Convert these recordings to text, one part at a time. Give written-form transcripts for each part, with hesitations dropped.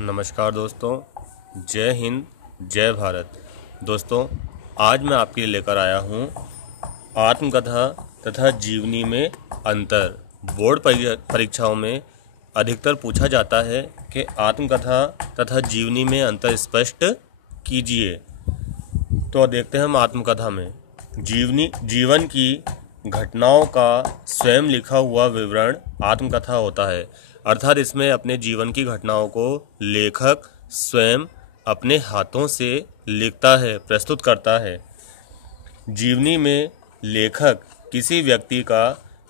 नमस्कार दोस्तों, जय हिंद जय भारत। दोस्तों, आज मैं आपके लिए लेकर आया हूँ आत्मकथा तथा जीवनी में अंतर। बोर्ड परीक्षाओं में अधिकतर पूछा जाता है कि आत्मकथा तथा जीवनी में अंतर स्पष्ट कीजिए। तो देखते हैं हम आत्मकथा में जीवन की घटनाओं का स्वयं लिखा हुआ विवरण आत्मकथा होता है। अर्थात इसमें अपने जीवन की घटनाओं को लेखक स्वयं अपने हाथों से लिखता है, प्रस्तुत करता है। जीवनी में लेखक किसी व्यक्ति का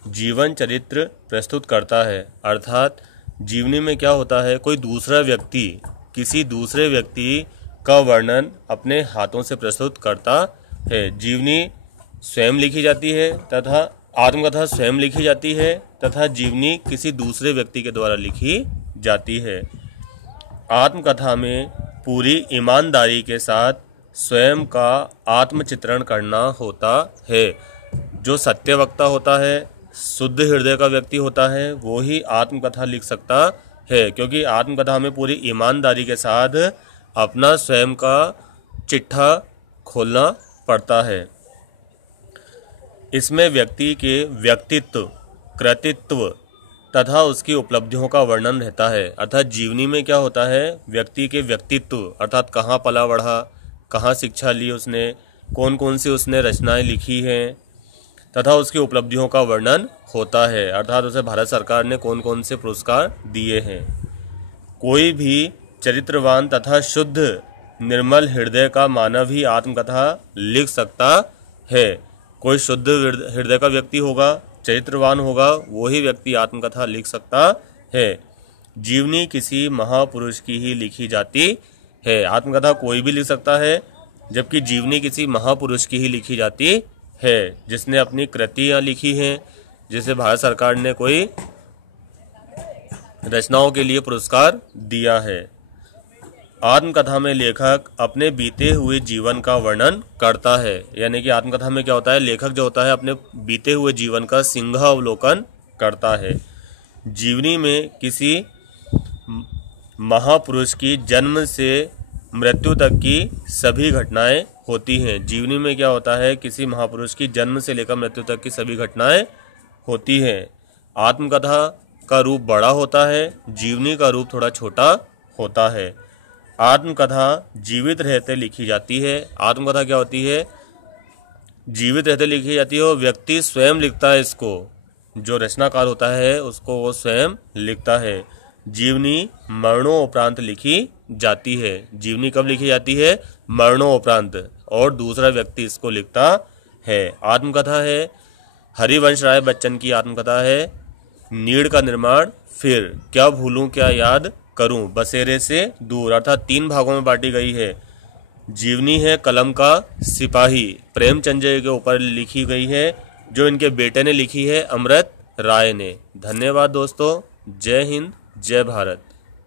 जीवन चरित्र प्रस्तुत करता है। अर्थात जीवनी में क्या होता है, कोई दूसरा व्यक्ति किसी दूसरे व्यक्ति का वर्णन अपने हाथों से प्रस्तुत करता है। जीवनी स्वयं लिखी जाती है तथा आत्मकथा स्वयं लिखी जाती है तथा जीवनी किसी दूसरे व्यक्ति के द्वारा लिखी जाती है। आत्मकथा में पूरी ईमानदारी के साथ स्वयं का आत्मचित्रण करना होता है। जो सत्यवक्ता होता है, शुद्ध हृदय का व्यक्ति होता है, वो ही आत्मकथा लिख सकता है, क्योंकि आत्मकथा में पूरी ईमानदारी के साथ अपना स्वयं का चिट्ठा खोलना पड़ता है। इसमें व्यक्ति के व्यक्तित्व, कृतित्व तथा उसकी उपलब्धियों का वर्णन रहता है। अर्थात जीवनी में क्या होता है, व्यक्ति के व्यक्तित्व अर्थात कहाँ पला बढ़ा, कहाँ शिक्षा ली उसने, कौन कौन सी उसने रचनाएं लिखी हैं तथा उसकी उपलब्धियों का वर्णन होता है। अर्थात उसे भारत सरकार ने कौन कौन से पुरस्कार दिए हैं। कोई भी चरित्रवान तथा शुद्ध निर्मल हृदय का मानव ही आत्मकथा लिख सकता है। कोई शुद्ध हृदय का व्यक्ति होगा, चरित्रवान होगा, वो ही व्यक्ति आत्मकथा लिख सकता है। जीवनी किसी महापुरुष की ही लिखी जाती है। आत्मकथा कोई भी लिख सकता है, जबकि जीवनी किसी महापुरुष की ही लिखी जाती है, जिसने अपनी कृतियां लिखी हैं, जिसे भारत सरकार ने कोई रचनाओं के लिए पुरस्कार दिया है। आत्मकथा में लेखक अपने बीते हुए जीवन का वर्णन करता है। यानी कि आत्मकथा में क्या होता है, लेखक जो होता है अपने बीते हुए जीवन का सिंहावलोकन करता है। जीवनी में किसी महापुरुष की जन्म से मृत्यु तक की सभी घटनाएं होती हैं। जीवनी में क्या होता है, किसी महापुरुष की जन्म से लेकर मृत्यु तक की सभी घटनाएं होती हैं। आत्मकथा का रूप बड़ा होता है, जीवनी का रूप थोड़ा छोटा होता है। आत्मकथा जीवित रहते लिखी जाती है। आत्मकथा क्या होती है, जीवित रहते लिखी जाती है और व्यक्ति स्वयं लिखता है इसको। जो रचनाकार होता है उसको वो स्वयं लिखता है। जीवनी मरणोपरांत लिखी जाती है। जीवनी कब लिखी जाती है, मरणोपरांत, और दूसरा व्यक्ति इसको लिखता है। आत्मकथा है हरिवंश राय बच्चन की आत्मकथा है नीड़ का निर्माण, फिर क्या भूलूं क्या याद करूं, बसेरे से दूर। अर्थात 3 भागों में बांटी गई है। जीवनी है कलम का सिपाही, प्रेमचंद के ऊपर लिखी गई है, जो इनके बेटे ने लिखी है, अमृत राय ने। धन्यवाद दोस्तों, जय हिंद जय भारत।